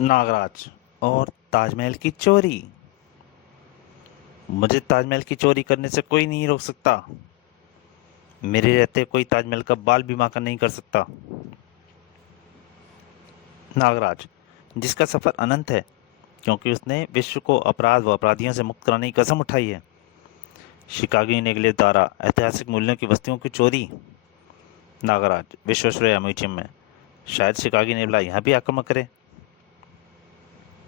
नागराज और ताजमहल की चोरी। मुझे ताजमहल की चोरी करने से कोई नहीं रोक सकता। मेरे रहते कोई ताजमहल का बाल भी बांका नहीं कर सकता। नागराज, जिसका सफर अनंत है क्योंकि उसने विश्व को अपराध व अपराधियों से मुक्त कराने की कसम उठाई है। शिकागो नेगले द्वारा ऐतिहासिक मूल्यों की वस्तुओं की चोरी। नागराज, विश्वेश्वरैया म्यूजियम में। शायद शिकागो नेवला यहाँ भी आक्रमण करे।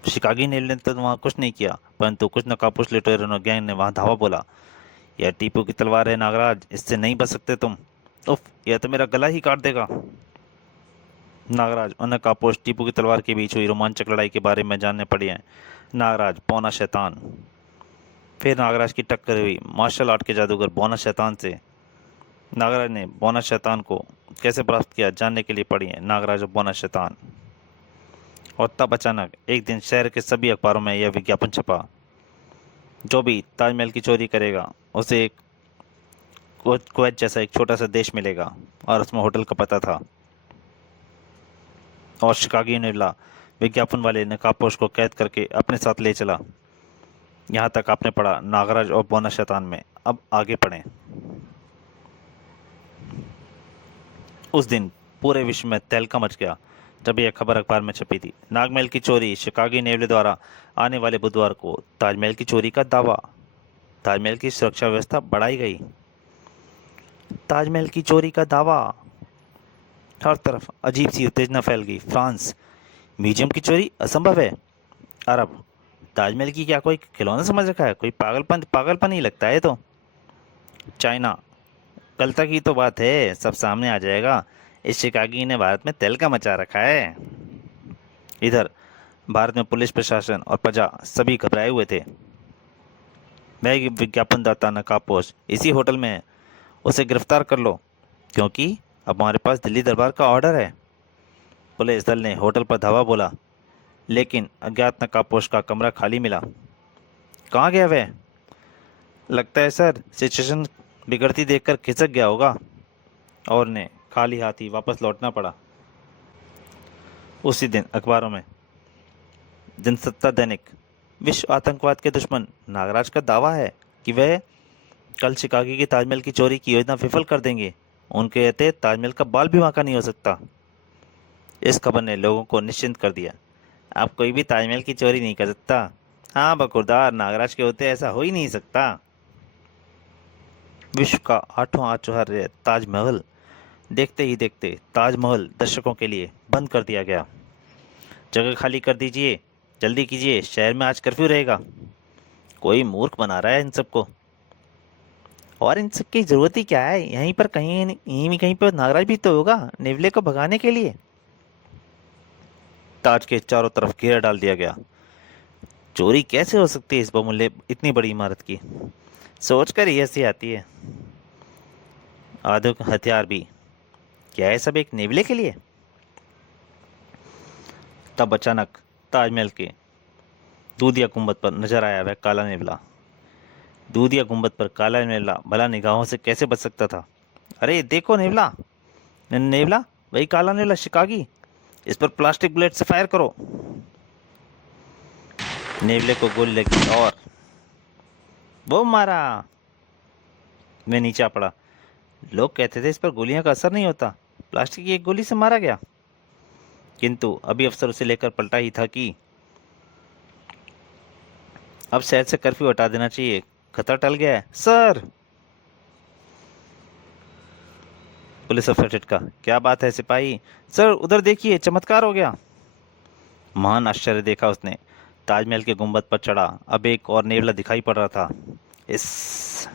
शिकागो नेवले ने तो वहाँ कुछ नहीं किया, परंतु कुछ नकाबपोश लुटेरों और गैंग ने वहाँ धावा बोला। यह टीपू की तलवार है नागराज, इससे नहीं बच सकते तुम। उफ, यह तो मेरा गला ही काट देगा। नागराज, उन नकाबपोश टीपू की तलवार के बीच हुई रोमांचक लड़ाई के बारे में जानने पड़ी है। नागराज, बौना शैतान। फिर नागराज की टक्कर हुई मार्शल आर्ट के जादूगर बौना शैतान से। नागराज ने बौना शैतान को कैसे प्राप्त किया जानने के लिए पढ़ी है नागराज और बौना शैतान। और तब अचानक एक दिन शहर के सभी अखबारों में यह विज्ञापन छपा। जो भी ताजमहल की चोरी करेगा उसे एक कुवैत जैसा एक छोटा सा देश मिलेगा। और उसमें होटल का पता था। और शिकागो ने विज्ञापन वाले नकाबपोश को कैद करके अपने साथ ले चला। यहाँ तक आपने पढ़ा नागराज और बौना शैतान में। अब आगे पढ़ें। उस दिन पूरे विश्व में तहलका मच गया जब यह खबर अखबार में छपी थी। नागमहल की चोरी, शिकागो नेवले द्वारा आने वाले बुधवार को ताजमहल की चोरी का दावा। ताजमहल की सुरक्षा व्यवस्था बढ़ाई गई। ताजमहल की चोरी का दावा। हर तरफ अजीब सी उत्तेजना फैल गई। फ्रांस, म्यूजियम की चोरी असंभव है। अरब, ताजमहल की क्या कोई खिलौना समझ रखा है, कोई पागलपन पागलपन ही लगता है तो। चाइना, कल तक ही तो बात है, सब सामने आ जाएगा। इस शिकागी ने भारत में तहलका मचा रखा है। इधर भारत में पुलिस प्रशासन और प्रजा सभी घबराए हुए थे। वह विज्ञापनदाता नकाबपोश इसी होटल में है, उसे गिरफ्तार कर लो क्योंकि अब हमारे पास दिल्ली दरबार का ऑर्डर है। पुलिस दल ने होटल पर धावा बोला, लेकिन अज्ञात नकाबपोश का कमरा खाली मिला। कहाँ गया वह? लगता है सर सिचुएशन बिगड़ती देखकर खिसक गया होगा और ने खाली हाथ ही वापस लौटना पड़ा। उसी दिन अखबारों में जनसत्ता दैनिक, विश्व आतंकवाद के दुश्मन नागराज का दावा है कि वह कल शिकागो की ताजमहल की चोरी की योजना विफल कर देंगे। उनके कहते ताजमहल का बाल भी बांका नहीं हो सकता। इस खबर ने लोगों को निश्चिंत कर दिया। अब कोई भी ताजमहल की चोरी नहीं कर सकता। हाँ बकुरदार, नागराज के होते ऐसा हो ही नहीं सकता। विश्व का 8वां आश्चर्य ताजमहल। देखते ही देखते ताजमहल दर्शकों के लिए बंद कर दिया गया। जगह खाली कर दीजिए, जल्दी कीजिए, शहर में आज कर्फ्यू रहेगा। कोई मूर्ख बना रहा है इन सबको। और इन सब की जरूरत ही क्या है, यहीं पर कहीं यहीं कहीं पर नागराज भी तो होगा नेवले को भगाने के लिए। ताज के चारों तरफ घेरा डाल दिया गया। चोरी कैसे हो सकती है इस बहुमूल्य इतनी बड़ी इमारत की, सोचकर ही हंसी आती है। आधुनिक हथियार भी, क्या है सब एक नेवले के लिए? तब अचानक ताजमहल के दूधिया गुंबद पर नजर आया वह काला नेवला। दूधिया गुंबद पर काला नेवला भला निगाहों से कैसे बच सकता था? अरे देखो नेवला, नेवला, वही काला नेवला शिकागी। इस पर प्लास्टिक बुलेट से फायर करो। नेवले को गोली लगी और वो मारा। मैं नीचे आ पड़ा। लोग कहते थे इस पर गोलियों का असर नहीं होता, प्लास्टिक की एक गोली से मारा गया। किंतु अभी अफसर उसे लेकर पलटा ही था कि अब शहर से कर्फ्यू हटा देना चाहिए, खतरा टल गया है सर। पुलिस अफसर टिटका, क्या बात है सिपाही? सर उधर देखिए, चमत्कार हो गया। महान आश्चर्य देखा उसने। ताजमहल के गुंबद पर चढ़ा अब एक और नेवला दिखाई पड़ रहा था। इस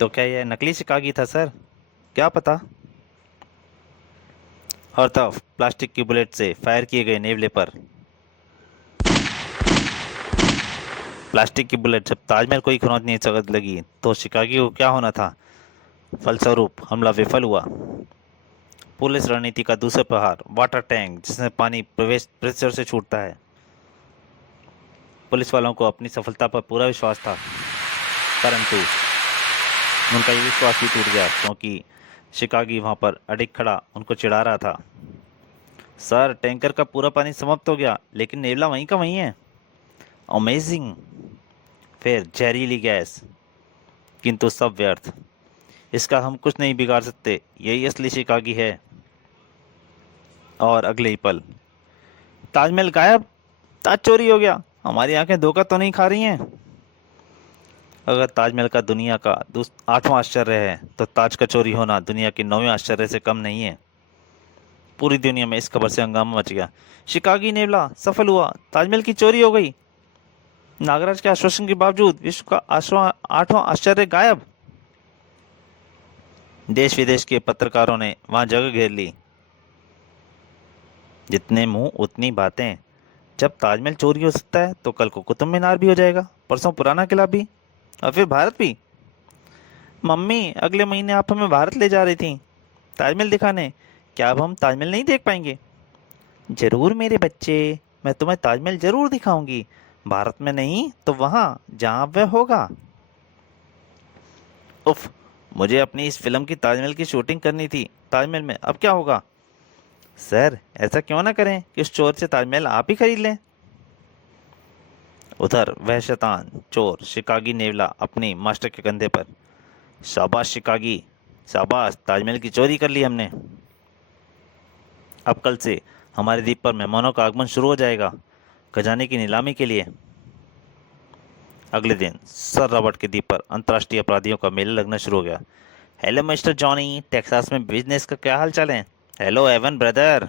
तो क्या यह नकली शिकागी था सर? क्या पता। हर तरफ प्लास्टिक की बुलेट से फायर किए गए नेवले पर। प्लास्टिक की बुलेट जब ताजमहल को ही खरोंचने नहीं लगी तो शिकागी को क्या होना था? फलस्वरूप हमला विफल हुआ। पुलिस रणनीति का दूसरा प्रहार, वाटर टैंक जिसमें पानी प्रवेश प्रेशर से छूटता है। पुलिस वालों को अपनी सफलता पर पूरा विश्वास था, परंतु उनका ये विश्वास भी टूट गया क्योंकि शिकागी वहां पर अडिग खड़ा उनको चिढ़ा रहा था। सर टैंकर का पूरा पानी समाप्त हो गया, लेकिन नेवला वहीं का वहीं है। अमेजिंग। फिर जहरीली गैस, किंतु सब व्यर्थ। इसका हम कुछ नहीं बिगाड़ सकते, यही असली शिकागी है। और अगले ही पल ताजमहल गायब। ताज चोरी हो गया। हमारी आंखें धोखा तो नहीं खा रही हैं? अगर ताजमहल का दुनिया का 8वां आश्चर्य है, तो ताज का चोरी होना दुनिया के 9वें आश्चर्य से कम नहीं है। पूरी दुनिया में इस खबर से हंगामा मच गया। शिकागी नेवला सफल हुआ, ताजमहल की चोरी हो गई। नागराज के आश्वासन के बावजूद विश्व का 8वां आश्चर्य गायब। देश विदेश के पत्रकारों ने वहां जगह घेर ली। जितने मुंह उतनी बातें। जब ताजमहल चोरी हो सकता है, तो कल को कुतुब मीनार भी हो जाएगा, परसों पुराना किला भी, और फिर भारत भी। मम्मी, अगले महीने आप हमें भारत ले जा रही थी ताजमहल दिखाने। क्या अब हम ताजमहल नहीं देख पाएंगे? जरूर मेरे बच्चे, मैं तुम्हें ताजमहल जरूर दिखाऊंगी। भारत में नहीं तो वहां जहां वह होगा। उफ, मुझे अपनी इस फिल्म की ताजमहल की शूटिंग करनी थी। ताजमहल में अब क्या होगा? सर, ऐसा क्यों ना करें कि उस चोर से ताजमहल आप ही खरीद लें। उधर वह शैतान चोर शिकागी नेवला अपनी मास्टर के कंधे पर। शाबाश शिकागी, शाबाश, ताजमहल की चोरी कर ली हमने। अब कल से हमारे द्वीप पर मेहमानों का आगमन शुरू हो जाएगा, खजाने की नीलामी के लिए। अगले दिन सर रॉबर्ट के द्वीप पर अंतर्राष्ट्रीय अपराधियों का मेला लगना शुरू हो गया। हेलो मिस्टर जॉनी, टेक्सास में बिजनेस का क्या हाल चाल है? Hello Avon brother.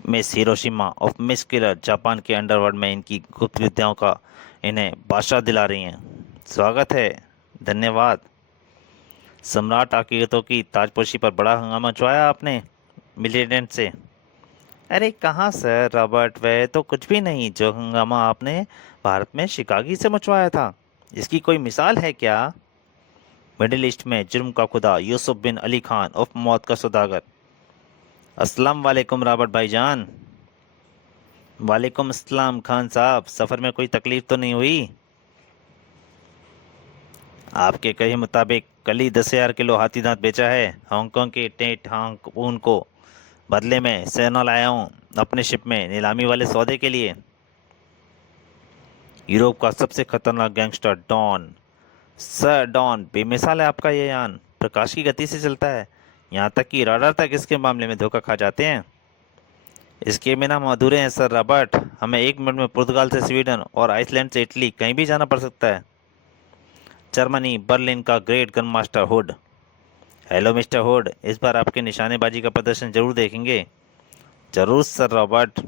Miss Hiroshima of miss killer Japan के अंडरवर्ल्ड में इनकी गुप्त विद्याओं का इन्हें बादशाह दिला रही हैं। स्वागत है। धन्यवाद। सम्राट आकिगतो की ताजपोशी पर बड़ा हंगामा मचवाया आपने मिलिटेंट से। अरे कहाँ सर रॉबर्ट, वह तो कुछ भी नहीं जो हंगामा आपने भारत में शिकागी से मचवाया था। इसकी कोई मिसाल है क्या? मिडिल ईस्ट में जुर्म का खुदा यूसुफ बिन अली खान उफ मौत का सौदागर। अस्सलाम वालेकुम रॉबर्ट भाईजान। वालेकुम अस्सलाम खान साहब, सफ़र में कोई तकलीफ तो नहीं हुई? आपके कहे मुताबिक कल ही 10,000 किलो हाथी दांत बेचा है हांगकांग के टेट हांग ऊन को। बदले में सेना लाया हूँ अपने शिप में नीलामी वाले सौदे के लिए। यूरोप का सबसे खतरनाक गैंगस्टर डॉन। सर डॉन बेमिसाल है आपका ये यान, प्रकाश की गति से चलता है। यहाँ तक कि राडार तक इसके मामले में धोखा खा जाते हैं। इसके बिना हम अधूरे हैं सर रॉबर्ट। हमें 1 मिनट में पुर्तगाल से स्वीडन और आइसलैंड से इटली कहीं भी जाना पड़ सकता है। जर्मनी बर्लिन का great gun master hood. Hello mister hood, इस बार आपके निशानेबाजी का प्रदर्शन जरूर देखेंगे। जरूर सर रॉबर्ट।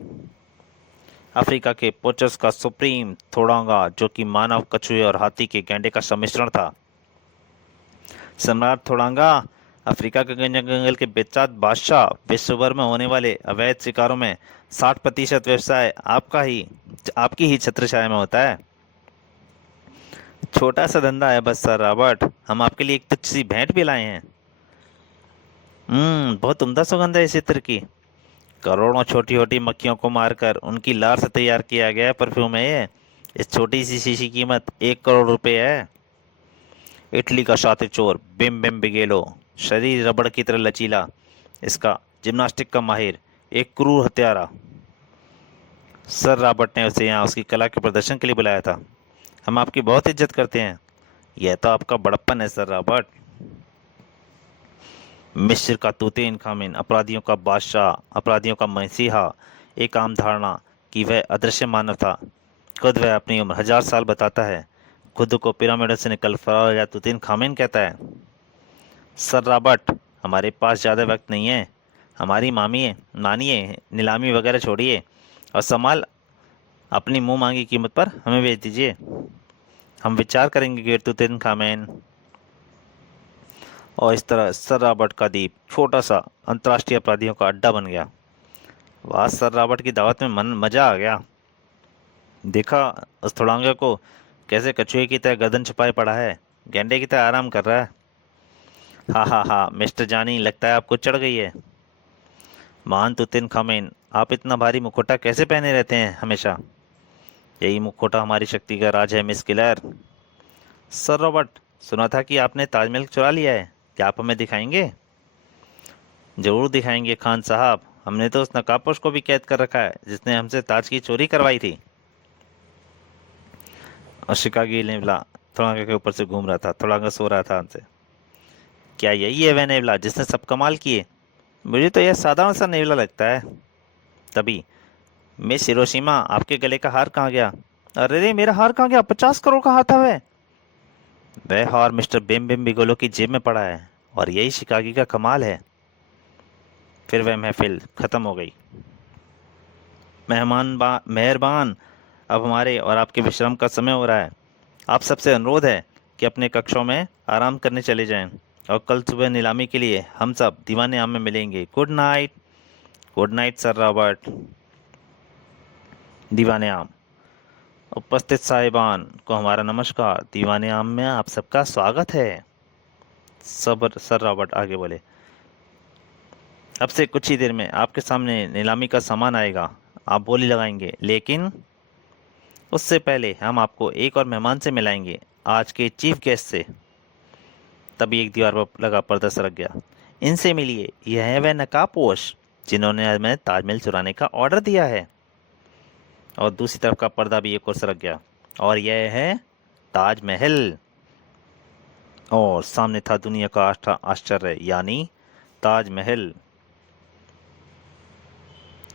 अफ्रीका के पोचर्स का सुप्रीम थोड़ांगा, जो कि मानव, कछुए और हाथी के गैंडे का सम्मिश्रण था। सम्राट थोड़ांगा, अफ्रीका के जंगल के बेताज बादशाह, विश्व भर में होने वाले अवैध शिकारों में 60% व्यवसाय आपकी ही छत्रछाया में होता है। छोटा सा धंधा है बस सर रॉबर्ट, हम आपके लिए एक तुच्छ सी भेंट भी लाए हैं। बहुत उम्दा सुगंध है इस इत्र की। करोड़ों छोटी छोटी मक्खियों को मारकर उनकी लार से तैयार किया गया परफ्यूम है ये। इस छोटी सी शीशी की कीमत 1 करोड़ रुपए है। इटली का शातिर चोर बिम बिम बिगेलो, शरीर रबड़ की तरह लचीला, इसका जिम्नास्टिक का माहिर, एक क्रूर हत्यारा। सर रॉबर्ट ने उसे यहाँ उसकी कला के प्रदर्शन के लिए बुलाया था। हम आपकी बहुत इज्जत करते हैं। यह तो आपका बड़प्पन है सर रॉबर्ट। मिस्र का तूतेन खामिन, अपराधियों का बादशाह, अपराधियों का मसीहा। एक आम धारणा कि वह अदृश्य मानव था। खुद वह अपनी उम्र 1000 साल बताता है। खुद को पिरामिडों से निकल फरार या तूतेन खामिन कहता है। सर रॉबर्ट, हमारे पास ज़्यादा वक्त नहीं है। हमारी मानिए, नीलामी वगैरह छोड़िए और सामान अपनी मुंह मांगी कीमत पर हमें बेच दीजिए। हम विचार करेंगे गिर तूतेन खामिन। और इस तरह सर रॉबर्ट का द्वीप छोटा सा अंतर्राष्ट्रीय अपराधियों का अड्डा बन गया। वाह, सर रॉबर्ट की दावत में मजा आ गया। देखा उस थोड़ांगे को, कैसे कछुए की तरह गर्दन छुपाए पड़ा है, गेंडे की तरह आराम कर रहा है। हा हा हा मिस्टर जानी, लगता है आपको चढ़ गई है। महान तुतिन खामेन, आप इतना भारी मुखौटा कैसे पहने रहते हैं हमेशा? यही मुखौटा हमारी शक्ति का राज है मिस किलर। सर रॉबर्ट, सुना था कि आपने ताजमहल चुरा लिया है, क्या आप हमें दिखाएंगे? जरूर दिखाएंगे खान साहब। हमने तो उस नकाबपोश को भी कैद कर रखा है जिसने हमसे ताज की चोरी करवाई थी। और शिकागी नेवला थोड़ा के ऊपर से घूम रहा था, थोड़ा सो रहा था हमसे। क्या यही है वह नेवला जिसने सब कमाल किए? मुझे तो यह साधारण सा नेवला लगता है। तभी, मिस हिरोशिमा, आपके गले का हार कहाँ गया? अरे रे, मेरा हार कहाँ गया? 50 करोड़ का हार था वह हार मिस्टर बिम बिम बिगोलो की जेब में पड़ा है, और यही शिकागी का कमाल है। फिर वह महफिल खत्म हो गई। मेहरबान, अब हमारे और आपके विश्राम का समय हो रहा है। आप सबसे अनुरोध है कि अपने कक्षों में आराम करने चले जाएं, और कल सुबह नीलामी के लिए हम सब दीवाने आम में मिलेंगे। Good night. Good night sir Robert. दीवाने आम। उपस्थित साहिबान को हमारा नमस्कार। दीवाने आम में आप सबका स्वागत है। सर रॉबर्ट आगे बोले, अब से कुछ ही देर में आपके सामने नीलामी का सामान आएगा। आप बोली लगाएंगे, लेकिन उससे पहले हम आपको एक और मेहमान से मिलाएंगे, आज के चीफ गेस्ट से। तभी एक दीवार पर लगा पर्दा सरक गया। इनसे मिलिए, यह है वह नकाबपोश जिन्होंने हमें ताजमहल चुराने का ऑर्डर दिया है। और दूसरी तरफ का पर्दा भी एक और सरक गया, और यह है ताजमहल। और सामने था दुनिया का आश्चर्य, यानी ताजमहल।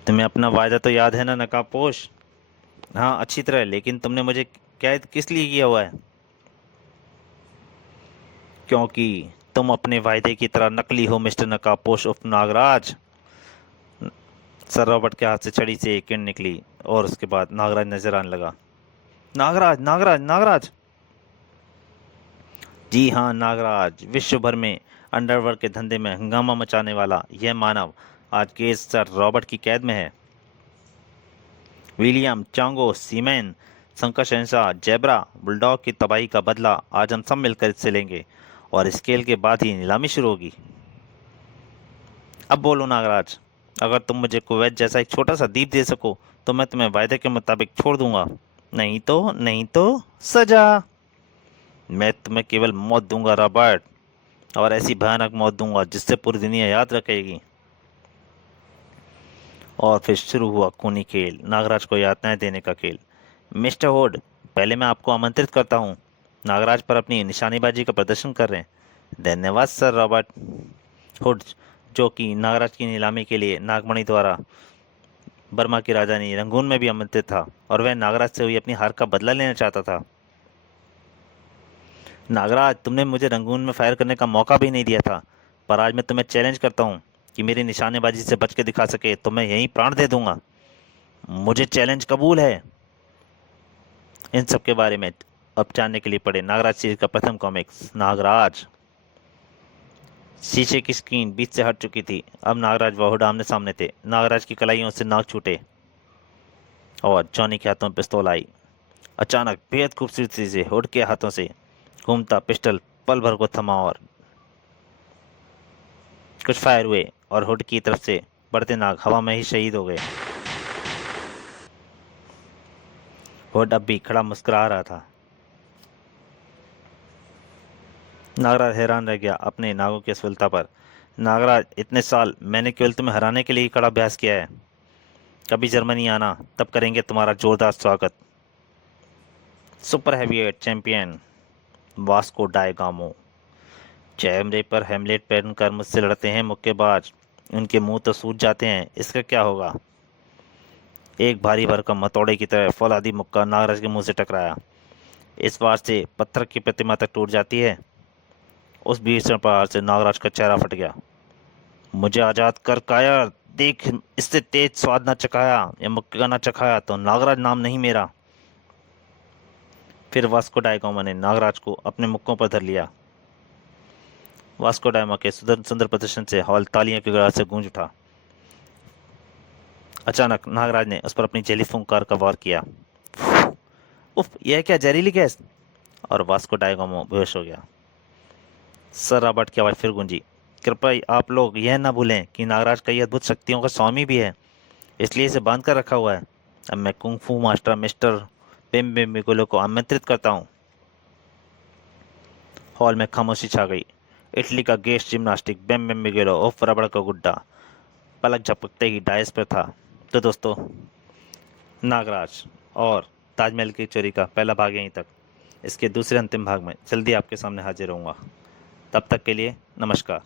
तुम्हें अपना वायदा तो याद है ना नकाबपोश? हाँ, अच्छी तरह। लेकिन तुमने मुझे कैद किस लिए किया हुआ है? क्योंकि तुम अपने वायदे की तरह नकली हो मिस्टर नकाबपोश उर्फ नागराज। सर रॉबर्ट के हाथ से छड़ी से एक किरण निकली, और उसके बाद नागराज नजर आने लगा। नागराज, नागराज, नागराज। जी हाँ, नागराज। विश्व भर में अंडरवर्ल्ड के धंधे में हंगामा मचाने वाला यह मानव आज के सर रॉबर्ट की कैद में है। विलियम, चांगो, सीमेन, शंकर शहंशाह, जेब्रा, बुलडॉग की तबाही का बदला आज हम सब मिलकर इससे लेंगे, और इस खेल के बाद ही नीलामी शुरू होगी। अब बोलो नागराज, अगर तुम मुझे कुवैत जैसा एक छोटा सा द्वीप दे सको तो मैं तुम्हें वायदे के मुताबिक छोड़ दूंगा। नहीं तो सजा। मैं तुम्हें केवल मौत दूंगा रॉबर्ट, और ऐसी भयानक मौत दूंगा जिससे पूरी दुनिया याद रखेगी। और फिर शुरू हुआ खूनी खेल, नागराज को यातनाएं देने का खेल। मिस्टर होड, पहले मैं आपको आमंत्रित करता हूँ। नागराज पर अपनी निशानेबाजी का प्रदर्शन कर रहे हैं। धन्यवाद सर रॉबर्ट। हुड, जो कि नागराज की नीलामी के लिए नागमणि द्वारा बर्मा की राजधानी रंगून में भी आमंत्रित था, और वह नागराज से हुई अपनी हार का बदला लेना चाहता था। नागराज, तुमने मुझे रंगून में फायर करने का मौका भी नहीं दिया था, पर आज मैं तुम्हें चैलेंज करता हूँ कि मेरी निशानेबाजी से बच के दिखा सके तो मैं यहीं प्राण दे दूंगा। मुझे चैलेंज कबूल है। इन सब के बारे में अब जानने के लिए पढ़े नागराज सीरीज का प्रथम कॉमिक्स नागराज। शीशे की स्क्रीन बीच से हट चुकी थी। अब नागराज व हुड आमने सामने थे। नागराज की कलाइयों से नाक छूटे, और जॉनी के हाथों में पिस्तौल आई। अचानक बेहद खूबसूरती से हुड के हाथों से घूमता पिस्टल पल भर को थमा, और कुछ फायर हुए, और हुड की तरफ से बढ़ते नाग हवा में ही शहीद हो गए। हुड अब भी खड़ा मुस्कुरा रहा था। नागराज हैरान रह गया अपने नागों की असफलता पर। नागराज, इतने साल मैंने केवल तुम्हें हराने के लिए ही कड़ा अभ्यास किया है। कभी जर्मनी आना, तब करेंगे तुम्हारा जोरदार स्वागत। Super heavyweight champion Vasco da Gama. चेहरे पर हेमलेट पहनकर मुझसे लड़ते हैं मुक्केबाज, उनके मुंह तो सूज जाते हैं, इसका क्या होगा? एक भारी भरकम हथौड़े की तरह फौलादी मुक्का नागराज के मुंह से टकराया। इस वार से पत्थर की प्रतिमा तक टूट जाती है। उस भीषण प्रहार से नागराज का चेहरा फट गया। मुझे आजाद कर कायर, देख, इससे तेज स्वाद न चखाया या मुक्का न चखाया तो नागराज नाम नहीं मेरा। फिर वास्को डायगामा ने नागराज को अपने मुक्कों पर धर लिया। वास्को डायमा के सुंदर प्रदर्शन से हॉल तालियों की गड़गड़ाहट से गूंज उठा। अचानक नागराज ने उस पर अपनी जहरीली फुंकार का वार किया। उफ, यह क्या जहरीली गैस! और वास्को डायगामा बेहोश हो गया। सर रॉबर्ट की आवाज फिर गूंजी, कृपया आप लोग यह ना भूलें कि नागराज कई अद्भुत शक्तियों का स्वामी भी है, इसलिए इसे बांध कर रखा हुआ है। अब मैं कुंग फू मास्टर मिस्टर बिम बिम बिगोलो को आमंत्रित करता हूँ। हॉल में खामोशी छा गई। इटली का गेस्ट जिम्नास्टिक बिम बिम बिगोलो उफ रबड़ का गुड्डा पलक झपकते ही डायस पर था। तो दोस्तों, नागराज और ताजमहल की चोरी का पहला भाग यहीं तक। इसके दूसरे अंतिम भाग में जल्दी आपके सामने हाजिर होऊंगा। तब तक के लिए नमस्कार।